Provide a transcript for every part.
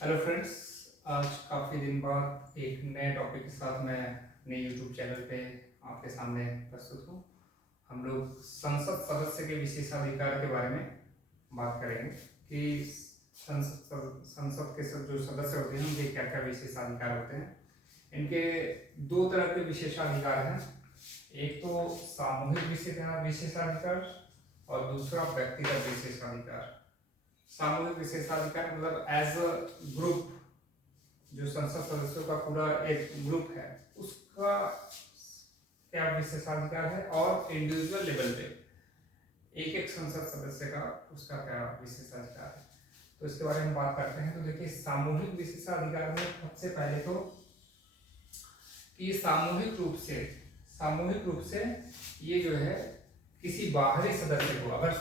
Hello friends. आज काफ़ी दिन बाद एक नए टॉपिक के साथ मैं अपने यूट्यूब चैनल पे आपके सामने प्रस्तुत हूँ। हम लोग संसद सदस्य के विशेषाधिकार के बारे में बात करेंगे कि संसद के सब जो सदस्य होते हैं उनके क्या क्या विशेषाधिकार होते हैं। इनके दो तरह के विशेषाधिकार हैं, एक तो सामूहिक विशेषाधिकार और दूसरा व्यक्तिगत विशेषाधिकार। सामूहिक विशेषाधिकार मतलब एज अ ग्रुप, जो संसद सदस्यों का पूरा एक ग्रुप है उसका क्या विशेषाधिकार है, और इंडिविजुअल लेवल पे एक एक संसद सदस्य का उसका क्या विशेषाधिकार है। तो इसके बारे में बात करते हैं। तो देखिए, सामूहिक विशेषाधिकार में सबसे पहले तो कि सामूहिक रूप से ये जो है किसी बाहरी सदस्य को, अगर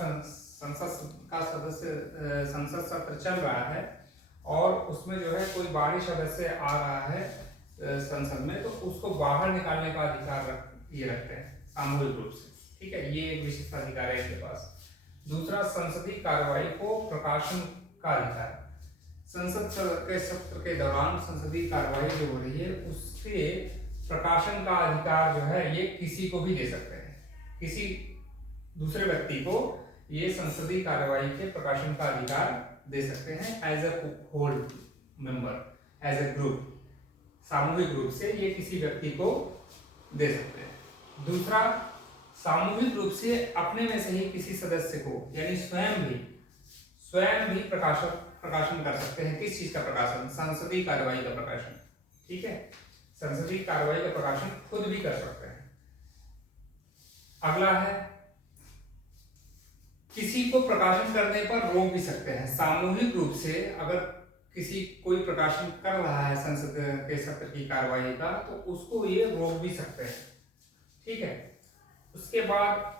संसद का सदस्य संसद सत्र चल रहा है और उसमें जो है कोई बाहरी सदस्य आ रहा है संसद में, तो उसको बाहर निकालने का अधिकार ये रखते हैं सामूहिक रूप से। ठीक है, ये एक विशेषाधिकार है इनके पास। दूसरा, संसदीय कार्यवाही को प्रकाशन का अधिकार। संसद के सत्र के दौरान संसदीय कार्यवाही जो हो रही है उसके प्रकाशन का अधिकार जो है ये किसी को भी दे सकते हैं। किसी दूसरे व्यक्ति को ये संसदीय कार्यवाही के प्रकाशन का अधिकार दे सकते हैं as a whole member, as a group. सामूहिक रूप से ये किसी व्यक्ति को दे सकते हैं। दूसरा, सामूहिक रूप से अपने में से ही किसी सदस्य को, यानी स्वयं भी प्रकाशन कर सकते हैं। किस चीज का प्रकाशन? संसदीय कार्यवाही का प्रकाशन। ठीक है, संसदीय कार्यवाही का प्रकाशन खुद भी कर सकते हैं। अगला है, किसी को प्रकाशन करने पर रोक भी सकते हैं। सामूहिक रूप से अगर कोई प्रकाशन कर रहा है संसद के सत्र की कार्यवाही का, तो उसको ये रोक भी सकते हैं। ठीक है, उसके बाद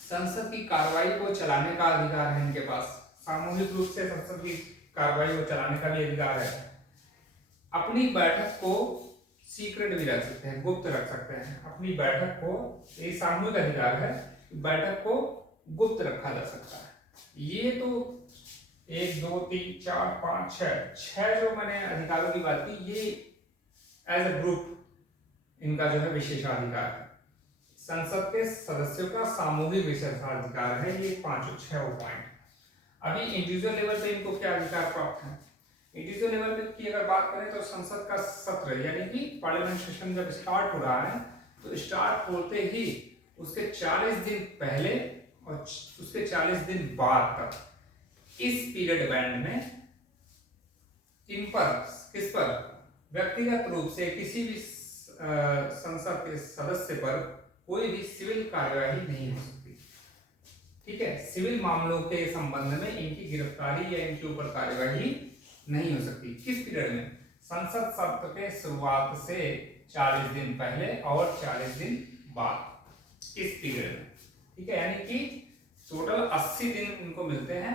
संसद की कार्यवाही को चलाने का अधिकार है इनके पास। सामूहिक रूप से संसद की कार्यवाही को चलाने का भी अधिकार है। अपनी बैठक को सीक्रेट भी रख सकते हैं, गुप्त रख सकते हैं। अपनी बैठक को, ये सामूहिक अधिकार है, बैठक को गुप्त रखा जा सकता है। ये तो 1 2 3 4 5 6 जो मैंने अधिकारों की बात की, ये एज अ ग्रुप इनका जो है विशेषाधिकार है। संसद के सदस्यों का सामूहिक विशेषाधिकार है ये 6 पॉइंट। अभी इंडिविजुअल लेवल पे इनको क्या अधिकार प्राप्त है? इंडिविजुअल लेवल पे की अगर बात करें तो संसद का सत्र यानी कि पार्लियामेंट सेशन जब स्टार्ट हो रहा है, तो स्टार्ट होते ही उसके 40 दिन पहले और उसके 40 दिन बाद तक इस पीरियड बैंड में इन पर, किस पर, व्यक्तिगत रूप से किसी भी संसद के सदस्य पर कोई भी सिविल कार्यवाही नहीं हो सकती। ठीक है, सिविल मामलों के संबंध में इनकी गिरफ्तारी या इनके ऊपर कार्यवाही नहीं हो सकती। किस पीरियड में? संसद सत्र के शुरुआत से 40 दिन पहले और 40 दिन बाद, इस पीरियड में। ठीक है, यानी कि टोटल 80 दिन इनको मिलते हैं,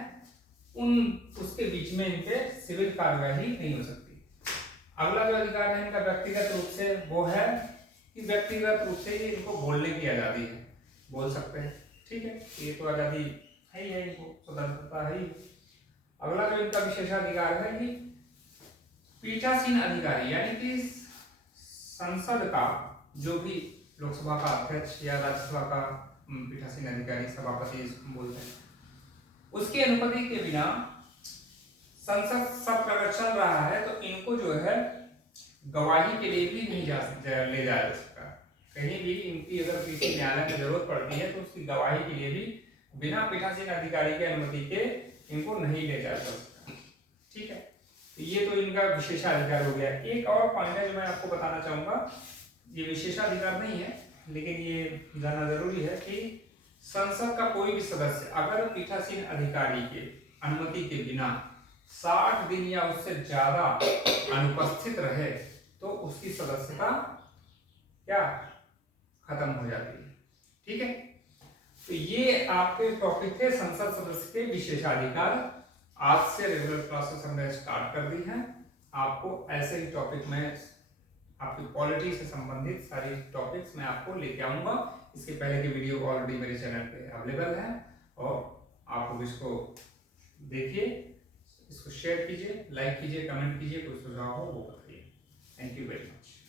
उसके बीच में इनपे सिविल कार्यवाही नहीं हो सकती। अगला जो अधिकार है इनका व्यक्तिगत रूप से, वो है कि व्यक्तिगत रूप से इनको बोलने की आजादी है, बोल सकते हैं। ठीक है, ये तो आजादी है ही है, इनको स्वतंत्रता है ही। अगला जो इनका विशेषाधिकार है कि पीठासीन अधिकारी, यानी कि संसद का जो भी लोकसभा का अध्यक्ष या राज्यसभा का पीठासीन अधिकारी, सभापति बोलते हैं, उसकी अनुमति के बिना संसद सत्र अगर चल रहा है तो इनको जो है गवाही के लिए भी नहीं ले जाया जा सकता। कहीं भी इनकी अगर किसी न्यायालय में जरूरत पड़ती है तो उसकी गवाही के लिए भी बिना पीठासीन अधिकारी की अनुमति के इनको नहीं ले जाया जा सकता। ठीक है, तो ये तो इनका विशेषाधिकार हो गया। एक और पॉइंट है जो मैं आपको बताना चाहूंगा, ये विशेषाधिकार नहीं है लेकिन ये जानना जरूरी है कि संसद का कोई भी सदस्य अगर पीठासीन अधिकारी के अनुमति के बिना 60 दिन या उससे ज्यादा अनुपस्थित रहे तो उसकी सदस्यता क्या खत्म हो जाती है। ठीक है, तो ये आपके टॉपिक थे संसद सदस्य के विशेषाधिकार। आज से रेगुलर क्लासेस हमने स्टार्ट कर दी हैं। आपको ऐसे ही टॉपिक में आपकी पॉलिटी से संबंधित सारी टॉपिक्स मैं आपको लेके आऊंगा। इसके पहले की वीडियो ऑलरेडी मेरे चैनल पे अवेलेबल है और आप लोग इसको देखिए, इसको शेयर कीजिए, लाइक कीजिए, कमेंट कीजिए, कोई सुझाव हो वो बताइए। Thank you very much.